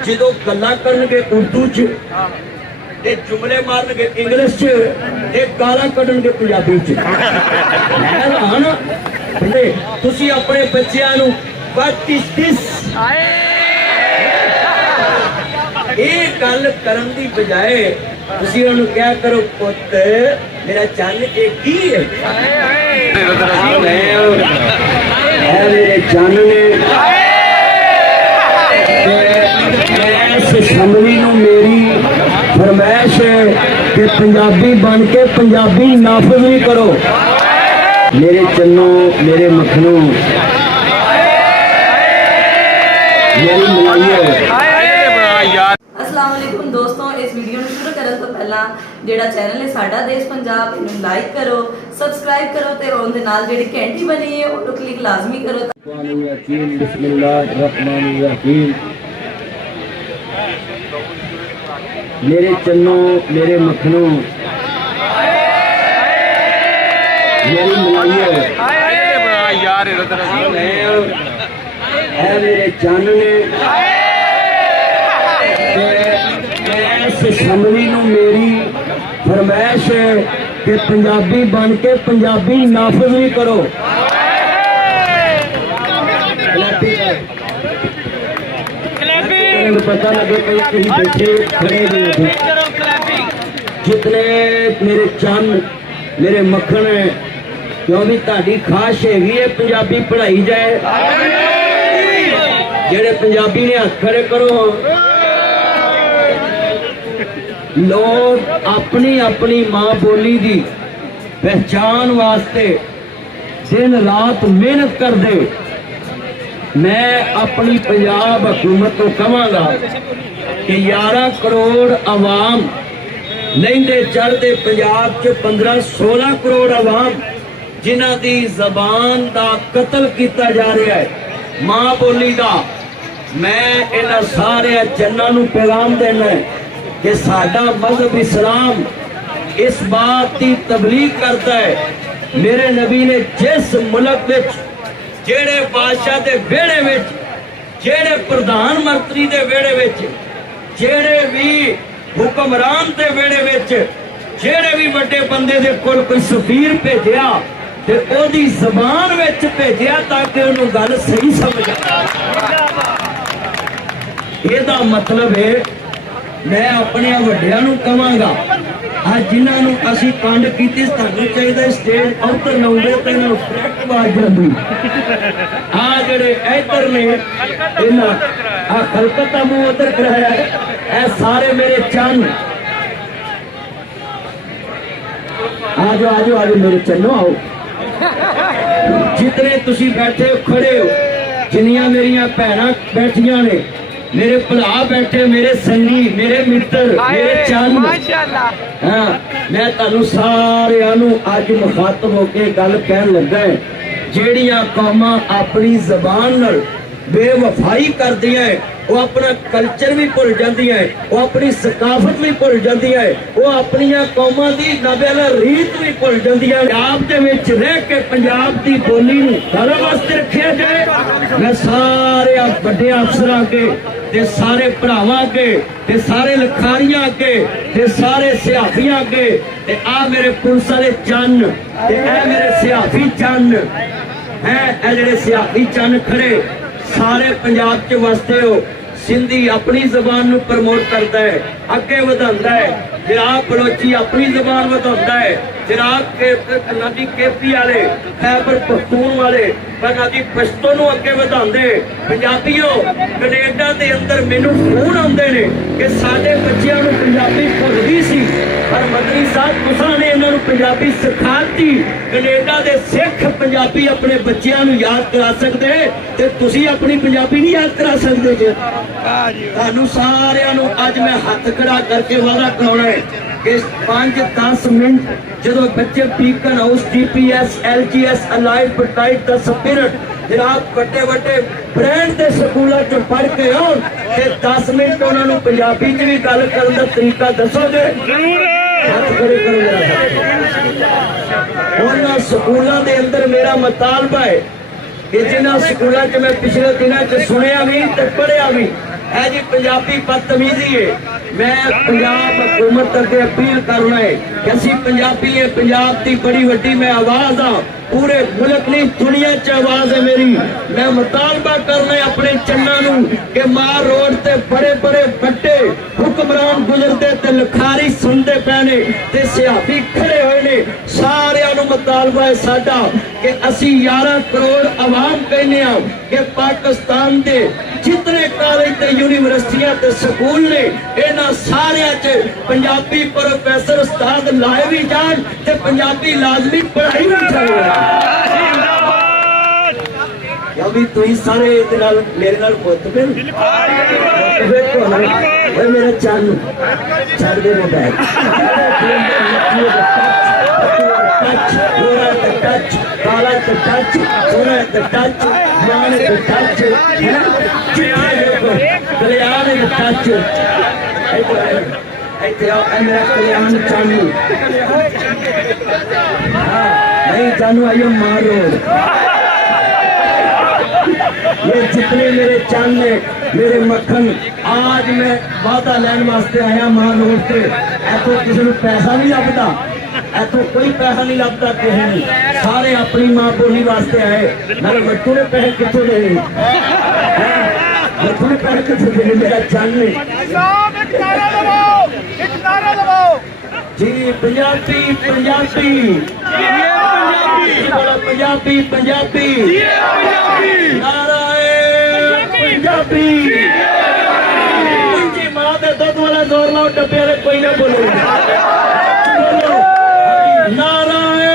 जो गल्लां करनगे उर्दू च ते जुमले मारनगे इंग्लिश च ते गालां कढणगे पंजाबी च। हैरान ते तुसी अपने बच्चियां नूं व्हाट इज दिस ये गल करन दी बजाए तुसी उन्होंने क्या करो, पुत मेरा चन्न ये की है, मेरे चन्न ने असम्बली नूं मेरी फरमाइश है कि पंजाबी बन के पंजाबी नाफज भी करो। मेरे चन्नों, मेरे मखनों, मेरी मलाइयो। अस्सलाम वालेकुम दोस्तों, इस वीडियो ਨੂੰ ਸ਼ੁਰੂ ਕਰਨ ਤੋਂ ਪਹਿਲਾਂ ਜਿਹੜਾ ਚੈਨਲ ਹੈ ਸਾਡਾ ਦੇਸ਼ ਪੰਜਾਬ, ਇਹਨੂੰ ਲਾਈਕ ਕਰੋ, ਸਬਸਕ੍ਰਾਈਬ ਕਰੋ ਤੇ ਉਹਦੇ ਨਾਲ ਜਿਹੜੀ ਘੰਟੀ ਬਣੀ ਹੈ ਉਹਨੂੰ ਕਲਿੱਕ ਲਾਜ਼ਮੀ ਕਰੋ। बिस्मिल्लाहिर्रहमानिर्रहीम। मेरे चन्नों, मेरे मखनों, मेरी मलाइयो। मेरे चन्न ने असम्बली नूं मेरी फरमाइश है कि पंजाबी बन के पंजाबी नाफज भी करो। पता लगे कहीं बैठे खड़े जितने मेरे चंद मेरे मक्खन है, क्यों भी ताड़ी खाश हैगी है पंजाबी पढ़ाई जाए। जेड़े पंजाबी ने हाथ खड़े करो। लोग अपनी अपनी मां बोली दी पहचान वास्ते दिन रात मेहनत कर दे। मैं अपनी पंजाब हुकूमत को कहांगा कि 11 करोड़ आवाम लहिंदे चढ़ते पंजाब च 15-16 करोड़ आवाम जिन्हां दी जबान दा कतल किया जा रहा है, मां बोली दा। मैं इन्हां सारे चन्ना नूं पैगाम देना है कि साडा मजहब इस्लाम इस बात की तबलीग करता है। मेरे नबी ने जिस मुल्क विच जेड़े बादशाह दे वेड़े विच, जेड़े प्रधानमंत्री दे वेड़े विच, जेड़े भी हुक्मरान दे वेड़े विच, जेड़े भी बड़े बंदे दे कोल कोई सफीर भेजिया ते ओदी ज़बान विच भेजिया ताकि उन्होंने गल सही समझ आए। इहदा मतलब है मैं अपने वड्डियां नूं कहांगा आज जिन्होंने असी कांड की सानू चाहिए स्टेज उतर लाउंदे तो इन्होंने फ्रैक्ट मार जाती। आ जेड़े इधर ने इन्हां आ खलकत दा मुंह उधर कराया है। ए सारे मेरे चन्न आजो आजो आजो मेरे चन्नो आओ। जितने तुसी बैठे हो खड़े हो, जिन्नियां मेरियां भैणां बैठियां ने, मेरे भरा बैठे, मेरे संगी, मेरे मित्र, मेरे चंद, हाँ मैं तुहानू सारिआं नू अज मुखातब होके गल कहन लगा है। जेड़ियां कौमां अपनी जबान नाल बेवफाई करदियां है, वो अपना कल्चर भी भुल जांदियां है, वो अपनी सकाफत भी भुल जांदियां है, वो अपनियां कौमां दी नाबेला रीत भी भुल जांदियां। पंजाब दे विच रह के पंजाब दी बोली नूं घर वास्ते रखिया जाए। मैं सारे बड़े अफसरां के ते सारे भरावां के ते सारे लखारियां के ते सारे सियाफियां के ते आ मेरे पुलिस वाले चन्न ते ए मेरे सियाफी चन्न है। ए जेड़े सियाफी चन्न खड़े सारे पंजाब च वसते हो। सिंधी अपनी जबान नूं प्रमोट करता है, अगे वधांदा है। फिराक बलोची अपनी जबान वधांदा है। फिराक के नदी केपी वाले, खैबर पख्तून वाले नदी पश्तो नूं अगे वधांदे। पंजाबीओ कनेडा दे अंदर मैनूं फोन आउंदे ने कि साडे बच्चिआं नूं पंजाबी भुलदी सी, पर मदनी साहब तुसां ने इन्हां नूं पंजाबी सिखाती। कनेडा दे सिख पंजाबी अपने बच्चिआं नूं याद करा सकदे ते तुसीं अपनी पंजाबी नहीं याद करा सकदे जे। ਤੁਹਾਨੂੰ ਸਾਰਿਆਂ ਨੂੰ ਅੱਜ ਮੈਂ ਹੱਥ ਖੜਾ ਕਰਕੇ ਵਾਅਦਾ ਕਰਾਉਣਾ ਹੈ कि 5-10 मिनट जो बच्चे पीकन हाउस DPS LGS अलाइड पटाइट का स्पिरिट फिर आप बड़े बड़े ब्रांड के स्कूलों च पढ़ के आओ 10 मिनट उन्होंने पंजाबी च भी गल करने का तरीका दसोगे। उन्होंने स्कूलों के अंदर मेरा मुतालबा है कि जिन्होंने स्कूलों च मैं पिछले दिनों च सुनिया भी तो पढ़िया भी है जी पंजाबी बदतमीजी है। मैं पंजाब हुकूमत अगे अपील करना है कि असी पंजाबी है, पंजाब की बड़ी वड्डी मैं आवाज हाँ, पूरे मुल्क नहीं दुनिया च आवाज है मेरी। मैं मुतालबा करना है अपने चन्ना नू कि मार रोड ते बड़े बड़े बड़े हुक्मरान गुजरते ते लखारी सुनते पे ने ते सियासी खड़े हुए ने। सारियां नू मुतालबा है साडा कि असी 11 करोड़ आवाम कहने आ कि पाकिस्तान दे जितने कॉलेज ते यूनिवर्सिटियां ते स्कूल ने इन्हां सारियां च पंजाबी प्रोफेसर उस्ताद लाए भी जान ते पंजाबी लाजमी पढ़ाई भी जाए। अभी तुम सारे मेरे नाल पुत पे मेरा चन छड़ दे मोबाइल टच काला टच सोना टच मान टच कल्याण टच मेरा कल्याण चानू नहीं चानू आइयो मारो। ये जितने मेरे चंद ने मेरे मक्खन आज मैं वादा लैन वास्ते आया मां रोड से। ऐतो किसी को पैसा नहीं लगता, ऐतो कोई पैसा नहीं लगता किसी ने, सारे अपनी मां बोली वास्ते आए। मेरे बच्चों ने पैसे कितों देने, बच्चों ने पैसे कितों देने मेरा चंद ने जी। पंजाबी पंजाबी पंजाबी पंजाबी नाराए पंजाबी जी। मां दे दुध वाला जोर लाओ डब्बे वाले कोई ना बोलो नाराए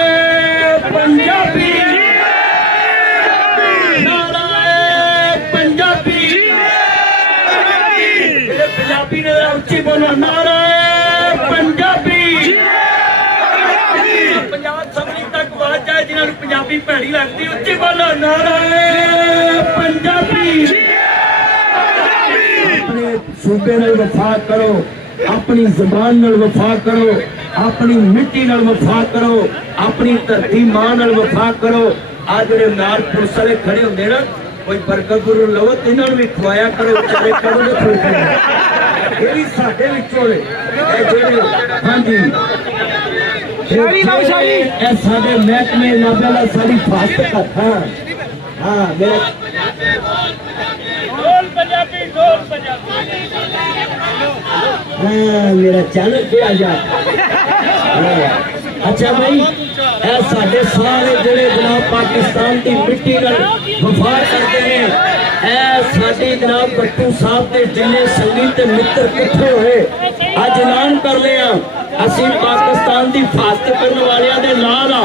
पंजाबी नाराए पंजाबी। मेरे पंजाबी ने उच्ची बोलो नाराए पंजाबी। पंजाब सबनी तक आवाज जाए जिन्होंने पंजाबी भैड़ी लगती उच्ची बोलो नाराए पंजाबी। अपने सूबे नाल वफा करो, अपनी जबान नाल वफा करो, अपनी मिट्टी नाल वफा करो, अपनी धरती मां नाल वफा करो। आज जो नाल पुलिस वाले खड़े होंगे ना, कोई बर्गर बुर्गर लवो तो इन्होंने भी खवाया करो, बेचारे करो ये भी साडे विचों ने हाँ जी। साडे महकमे नाबेला साडी फास्ट कथा हाँ मेरा हाँ मेरा चैनल पे आ जा। अच्छा भाई ए साडे सारे जिहड़े जनाब पाकिस्तान की मिट्टी नाल वफा करते हैं, ए साडी जनाब भट्टू साहब के जिन्ने संगी ते मित्र किट्ठे होए अज ऐलान कर लिया असीं पाकिस्तान की हिफाजत करने वालियां दे नाल आ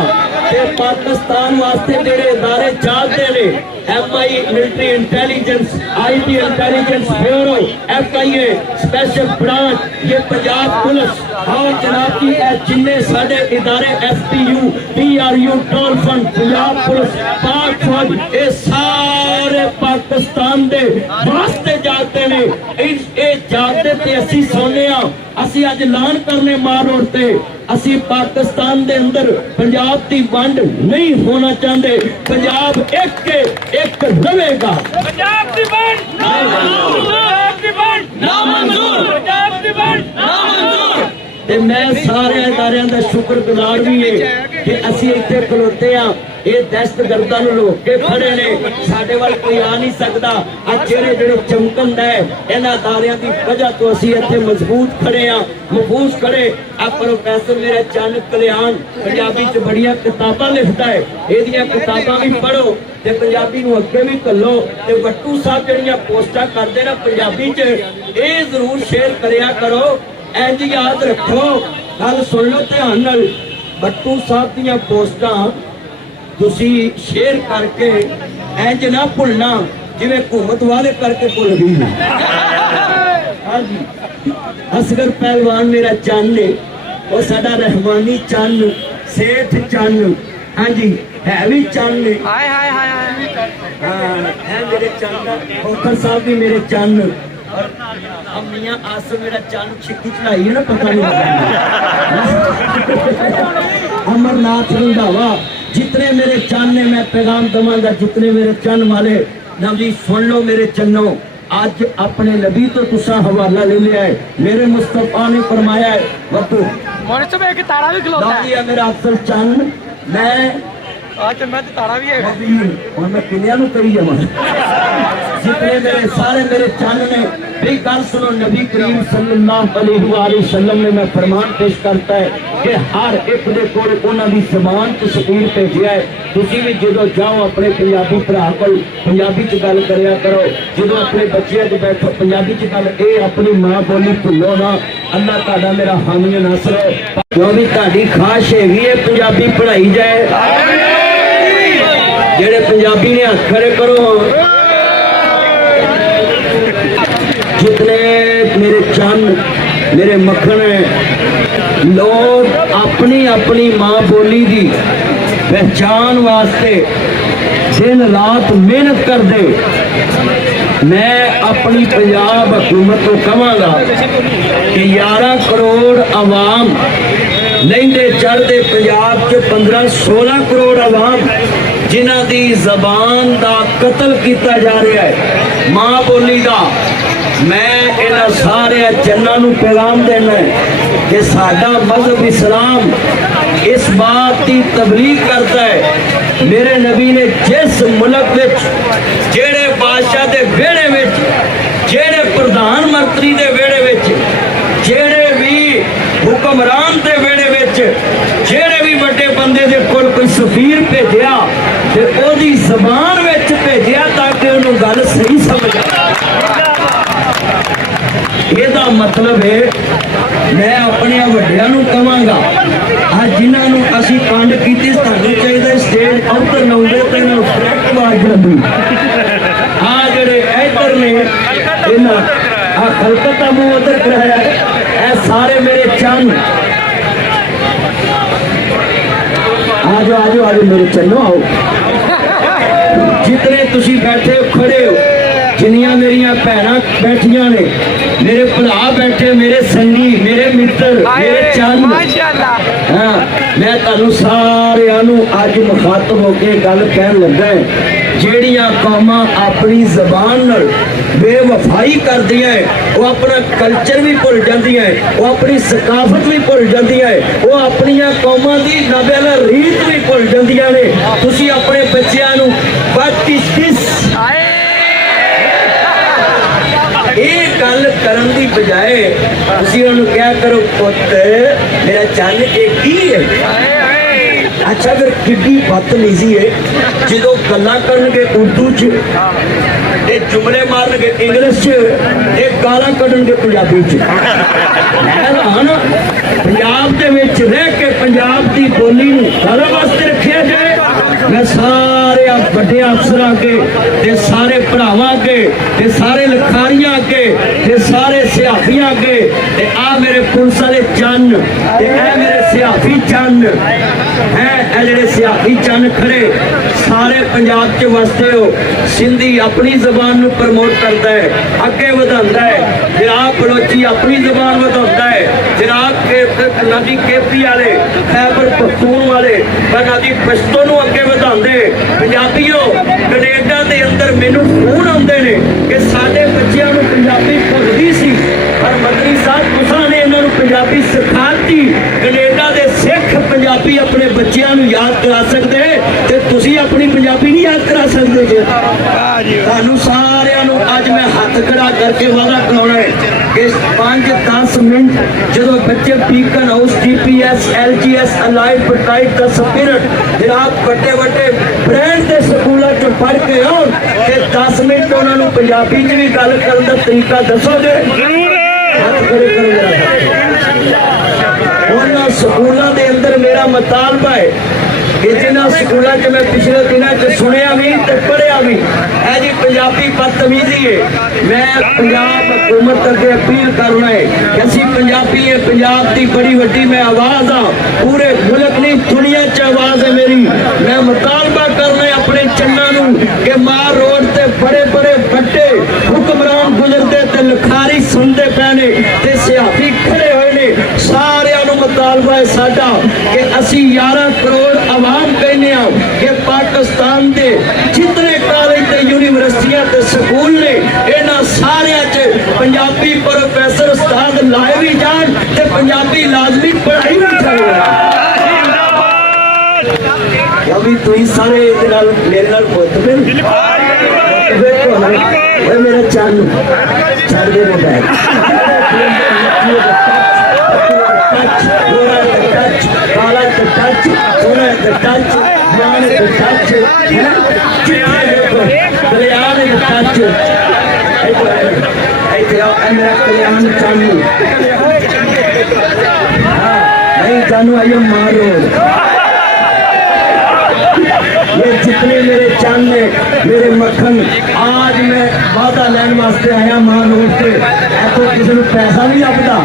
ते पाकिस्तान वास्ते जिहड़े इदारे चलते ने MI military intelligence, IB intelligence bureau, FIA special branch, ये पंजाब पुलिस और जनाब की जिन्ने साडे इदारे FPU, PRU, toll fund, Punjab police, पाक फौज, ये सारे पाकिस्तान दे वास्ते जाते ने। ये जाते ते असी सोने असी अज ऐलान करने मार रोड ते असी पाकिस्तान दे अंदर पंजाब की वंड नहीं होना चाहते। पंजाब एक रहेगा। पंजाब की वंड नामंजूर, पंजाब की वंड नामंजूर। ते मैं सारे इदारियां दा शुक्रगुजार भी है कि असी इत्थे खलोते आ। ये दहशतगर्दां नूं रोक के खड़े ने, साडे वाल कोई आ नहीं सकदा। आ चेहरे जिहड़े चमकन है इन्हां इदारियां दी वजह तो असी इत्थे मजबूत खड़े आ, महफूज खड़े। आ प्रोफेसर मेरा चंद कल्याण पंजाबी च बड़ियां किताबां लिखदा है, इहदियां किताबां भी पढ़ो ते पंजाबी नूं अगे भी घल्लो। ते भट्टू साहब जिहड़ियां पोस्टां करदे ना पंजाबी च, ये जरूर शेयर करिया करो। इंज याद रखो, गल सुन लो ध्यान नाल, भट्टू साहब दीयां पोस्टां तुसी शेयर करके इंज ना भुलना जिवें हुकूमत वाले करके भुल गई। हाँ जी, असगर पहलवान मेरा चंद है, वो साडा रहमानी चंद, सेठ चंद, हाँ जी है भी चंद ने। हाँ है मेरे चंद, खोखर साहब भी मेरे चंद, और मियां आसम मेरा चंद छिक्की चढ़ाई है ना, पता नहीं अमरनाथ रंधावा, जितने मेरे चंद ने मैं पैगाम दवांगा, जितने मेरे चंद वाले ना जी सुन लो मेरे चन्नो। अज अपने नबी तो तुसा हवाला ले लिया है। मेरे मुस्तफा ने फरमाया है वतु एक तारा भी खलोता है मेरा अफसल चंद मैं आज मैं तो तारा भी है और मैं किलिया करी जावा जितने मेरे सारे मेरे चंद ने भी गल सुनो। नबी करीम सल्लल्लाहु अलैहि वसल्लम ने मैं फरमान पेश करता है कि हर एक दे कोल उन्हां दी ज़बान च शबीर भेजिया है। तुसीं भी जदों जाओ अपने पंजाबी भरा कोल पंजाबी च गल करिया करो। जदों अपने बच्चियां च बैठो पंजाबी च गल ए अपनी मां बोली भुल्लो ना। अल्लाह तुहाडा मेरा हामी नासर है क्योंकि तुहाडी ख्वाहिश हैगी है पंजाबी पढ़ाई जाए। जेड़े पंजाबी ने हथ खड़े करो। जितने मेरे चंद मेरे मक्खन है लोग अपनी अपनी मां बोली की पहचान वास्ते दिन रात मेहनत कर दे। मैं अपनी पंजाब हुकूमत को कहांगा कि 11 करोड़ आवाम लहिंदे चढ़ते पंजाब च 15-16 करोड़ आवाम जिन्हां दी जबान दा कतल किया जा रहा है मां बोली का। मैं इन्हां सारे चन्ना नूं पैगाम देना है कि साडा मजहब इस्लाम इस बात की तबलीग करता है। मेरे नबी ने जिस मुल्क विच जेड़े बादशाह दे वेड़े विच जेड़े प्रधानमंत्री दे वेड़े विच जेड़े भी हुक्मरान दे वेड़े विच जेड़े भी बड़े बंदे दे कोल कोई सफीर भेजिया ते ओदी ज़बान विच भेजिया ताकि उन्होंने गल सही समझ आए। ਇਹਦਾ मतलब है मैं अपने ਵੱਡਿਆਂ ਨੂੰ ਕਹਾਂਗਾ ਆ ਜਿਨ੍ਹਾਂ ਨੂੰ ਅਸੀਂ ਕੰਡ ਕੀਤੀ ਸਾਨੂੰ ਚਾਹੀਦਾ ਸਟੇਜ ਆਊਟਰ ਲਾਉਂਦੇ ਤੇ ਇਹਨਾਂ ਨੂੰ ਕਰੈਕਟ ਆਵਾਜ਼ ਜਾਂਦੀ ਆ ਜਿਹੜੇ ਇੱਧਰ ਨੇ ਇਹਨਾਂ ਆ ਕਲਕੱਤਾ ਮੂੰਹ ਉਧਰ ਕਰਾਇਆ ਇਹ ਸਾਰੇ ਮੇਰੇ ਚੰਨ ਆਜੋ ਆਜੋ ਆਜੋ ਮੇਰੇ ਚੰਨੋ आओ जितने तुसी बैठे हो खड़े हो जिन्नियां मेरियां भैणां बैठियां ने मेरे भरा बैठे मेरे संगी मेरे मित्र मेरे चंद हाँ मैं तुहानू सारिआं नू अज मुखातब होके गल कहन लगा है ਜਿਹੜੀਆਂ कौमां अपनी जबान नाल बेवफाई करदियां है वो अपना कल्चर भी भुल जांदियां है वो अपनी सकाफत भी भुल जांदियां है वो अपनियां कौमां दी नबेला रीत भी भुल जांदियां ने। तुसीं अपने बच्चिआं नू बदकिस ये गल करन दी बजाए तुसीं उन्हां नू क्या करो पुत्त मेरा चंन ये की है। अच्छा फिर किड्डी बदतमीजी है जो गल्लां करनगे उर्दू च जुमले मारनगे इंग्लिश च गालां कढणगे पंजाबी च। हैरान पंजाब दे विच रह के पंजाब की बोली नूं गल वास्ते रखिया जाए। मैं सारे बड़े अफसर अगे ते सारे भरावां अगे ते सारे लिखारियां अगे ते सारे सियाफियां अगे ते आ मेरे पुलिस वाले चन्न ते ऐ मेरे सियाफी चन्न है ਜਿਹੜੇ ਸਿਆਸੀ ਚੰਨ ਖੜੇ ਸਾਰੇ ਪੰਜਾਬ 'ਚ ਵਸਦੇ ਹੋ। ਸਿੰਧੀ ਆਪਣੀ ਜ਼ਬਾਨ ਨੂੰ ਪ੍ਰਮੋਟ ਕਰਦਾ ਹੈ ਅੱਗੇ ਵਧਾਉਂਦਾ ਹੈ ਫਿਰਾਕ ਬਲੋਚੀ ਆਪਣੀ ਜ਼ਬਾਨ ਵਧਾਉਂਦਾ ਹੈ ਫਿਰਾਕ ਕੇ ਨਦੀ ਕੇਪੀ ਵਾਲੇ ਖੈਬਰ ਪਖਤੂਨ ਵਾਲੇ ਨਦੀ ਪਸ਼ਤੋ ਨੂੰ ਅੱਗੇ ਵਧਾਉਂਦੇ। ਪੰਜਾਬੀਓ ਕੈਨੇਡਾ ਦੇ ਅੰਦਰ ਮੈਨੂੰ ਫੋਨ ਆਉਂਦੇ ਨੇ ਕਿ ਸਾਡੇ ਬੱਚਿਆਂ ਨੂੰ ਪੰਜਾਬੀ ਭੁੱਲਦੀ ਸੀ ਪਰ ਮੰਤਰੀ ਸਾਹਿਬ ਤੁਸੀਂ ਨੇ ਇਹਨਾਂ ਨੂੰ ਪੰਜਾਬੀ ਸਿਖਾਤੀ। ਕੈਨੇਡਾ ਦੇ ਸਿੱਖ ਪੰਜਾਬੀ ਆਪਣੇ ਬੱਚਿਆਂ ਨੂੰ याद करा सकते ते तुसी अपनी पंजाबी नहीं याद करा सकते जे। तुहानू सारिआं नू अज मैं हाथ खड़ा करके वादा कराउणा है कि 5-10 मिनट जो बच्चे पीकन हाउस TPS LGS अलाइड पटाइट का स्पिरिट फिर आप बड़े बड़े ब्रांड के स्कूलों च पढ़ के आओ ते 10 मिनट उन्होंने पंजाबी च भी गल करने का तरीका दसोगे। उन्होंने स्कूलों के अंदर मेरा मुतालबा है कि जिन्होंने स्कूलों च मैं पिछले दिनों च सुनिया भी तो पढ़िया भी है जी पंजाबी बदतमीजी है। मैं पंजाब हुकूमत अगे अपील करना है कि असी पंजाबी है पंजाब की बड़ी वड्डी मैं आवाज़ हाँ पूरे मुल्क नहीं दुनिया च आवाज़ है मेरी। मैं मुतालबा करना है अपने चन्ना नू कि मार रोड से बड़े बड़े बड़े हुक्मरान गुजरते ते लिखारी सुनते पैने ते सियासी खड़े हुए ने सारे मुतालबा है साडा कि असी 11 करोड़ आवाम कहने कि पाकिस्तान के जितने कॉलेज ते यूनिवर्सिटियां ते स्कूल ने इन्हां पंजाबी प्रोफेसर उस्ताद लाए भी जान ते पंजाबी लाजमी पढ़ाई भी जाए। अभी तुम सारे मेरे नाल पुत मेरा चन छड़ दे मोबाइल काला the touch, सोना the touch, ज्ञान the touch, Kalyan the touch, ऐसे मेरा कल्याण चालू, नहीं चालू आयो मारो, ये जितने मेरे चांदे, मेरे मक्खन, आज मैं वादा लैन वास्ते आया मान होते, ऐतो किसी को पैसा नहीं लगता,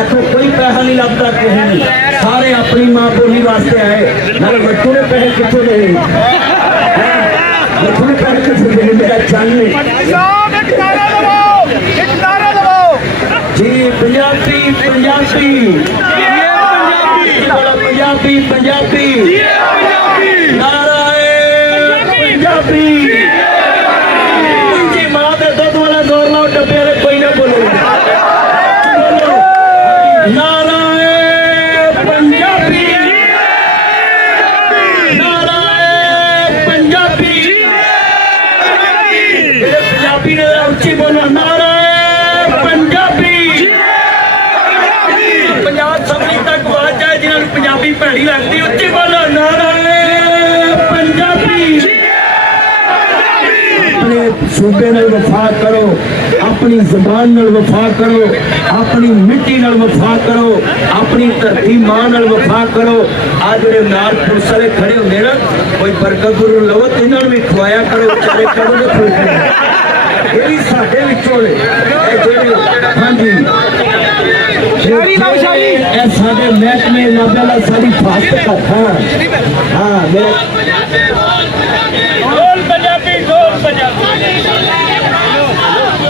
ऐतो कोई पैसा नहीं लगता कहीं, सारे अपनी माँ बोली वास्ते आए, मेरे बच्चों ने पैसे कितने दे, बच्चों ने पैसे कितने दे मेरा चांदे, जी पंजाबी पंजाबी, पंजाबी पंजाबी, नाराए पंजाबी, उनकी माँ के दूध वाला दौर लो डब्बे वाले कोई ना बोलो, नाराए पंजाबी, नाराए पंजाबी, मेरे पंजाबी ने ऊंची बोलो नाराए पंजाबी, पंजाब सबनी तक आवाज जाए जिन्होंने पंजाबी भैड़ी लगती ऊंची बोलो नाराए पंजाबी। अपने सूबे नाल वफा करो, अपनी जबान नाल वफा करो, अपनी मिट्टी नाल वफा करो, अपनी धरती मां नाल वफा करो। आज जेडे नाल पुलिस वाले खड़े होंगे ना, कोई बरकत गुरु लवो तो इन्होंने भी खवाया करो, बेचारे करो तो खुश ये भी साडे विचों ने हाँ जी साडे महकमे लाभा साड़ी फास्ट कथा हाँ मेरा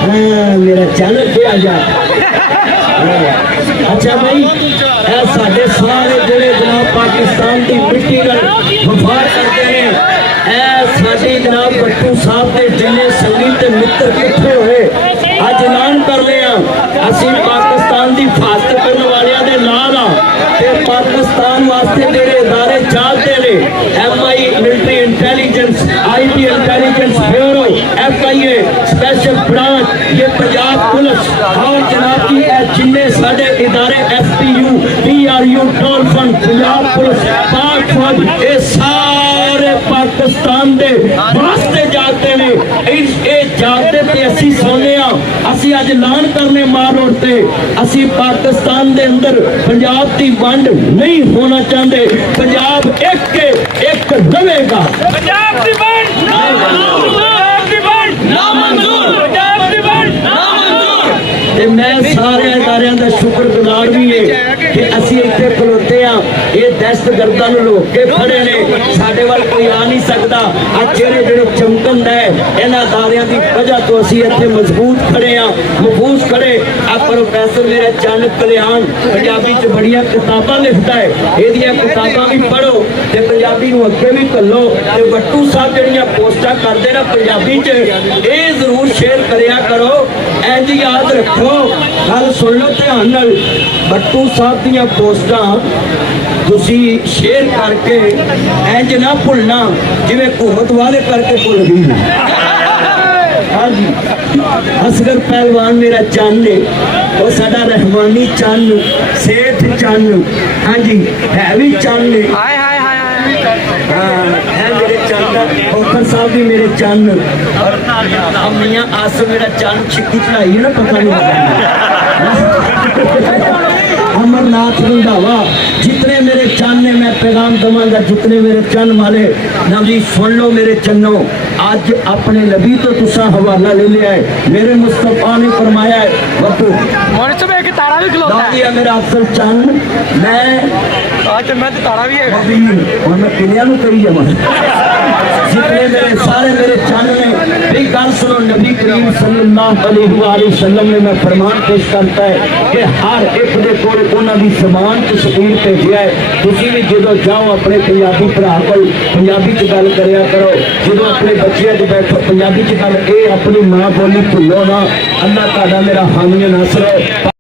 हाँ मेरा चैनल पे आ जा अच्छा भाई साडे सारे जिले जनाब पाकिस्तान की मिट्टी वफा करते हैं साडे जनाब भट्टू साहब के जिले संगीत मित्र किट्ठे हुए अज ऐलान कर लिया असीं पाकिस्तान की फास्ट करने वालियां दे नाल ते पाकिस्तान वास्ते जेडे इदारे चलते ने MI military intelligence IT intelligence bureau FIA special branch ये पंजाब पुलिस और जनाब की जिन्ने साडे इदारे SPU PRU toll fund Punjab police पाक फौज ये सारे पाकिस्तान दे वास्ते जाते ने ये जाते ते असी सोने असी अज ऐलान करने मार रोड ते असी पाकिस्तान दे अंदर पंजाब की वंड नहीं होना चाहते पंजाब एक रहेगा पंजाब की वंड ना मंजूर पंजाब की वंड ना मंजूर ते मैं सारे इदारियां दा शुक्रगुजार भी है कि असी इत्थे खलोते हां ये दहशतगर्दां नूं रोक के खड़े ने साडे वाल कोई आ नहीं सकदा आ चेहरे जेडे चमकंद है इन्हां इदारियां दी वजह तो असी इत्थे मजबूत खड़े हां महफूज खड़े आ प्रोफेसर मेरा चंद कल्याण पंजाबी च बड़ियां किताबां लिखदा है इहदियां किताबां भी पढ़ो ते पंजाबी नूं अगे भी घल्लो ते बट्टू साहब जेहड़ियां पोस्टां करदे ना पंजाबी च ये जरूर शेयर करिया करो इंज याद रखो गल सुन लो ध्यान नाल बट्टू साहब दीयां पोस्टां तुसी शेयर करके इंज ना भुलना जिवें हुकूमत वाले करके भुल गई हाँ जी असगर पहलवान मेरा चंद है वो साडा रहमानी चंद सेठ चंद हाँ जी है भी चंद हाय हाय हाय हाँ है मेरे चंद खोखर साहब भी मेरे चंद और मियाँ आसम मेरा चंद छिक्की चढ़ाई है ना पता नहीं अमरनाथ रंधावा जितने मेरे चंद ने मैं पैगाम दवांगा जितने मेरे चंद वाले ना जी सुन लो मेरे चन्नो आज अपने नबी तो तुसा हवाला ले लिया है मेरे मुस्तफा ने फरमाया है बतू मनुष्य में एक तारा भी खिलौता है मेरा अफसर चंद मैं आज मैं तो तारा भी है और मैं किलिया नूं करी जावां जितने मेरे सारे मेरे चंद ने भी गल सुनो नबी करीम सल्लल्लाहु अलैहि वसल्लम ने मैं फरमान पेश करता है कि हर एक दे कोल उन्हां दी समान तस्वीर भेजिया है तुसीं भी जदों जाओ अपने पंजाबी भरा कोल पंजाबी च गल करिया करो जदों अपने बच्चिਆਂ च बैठो पंजाबी च गल ए अपनी मां बोली भुल्लो ना अल्लाह ताला मेरा हामी नासर हो।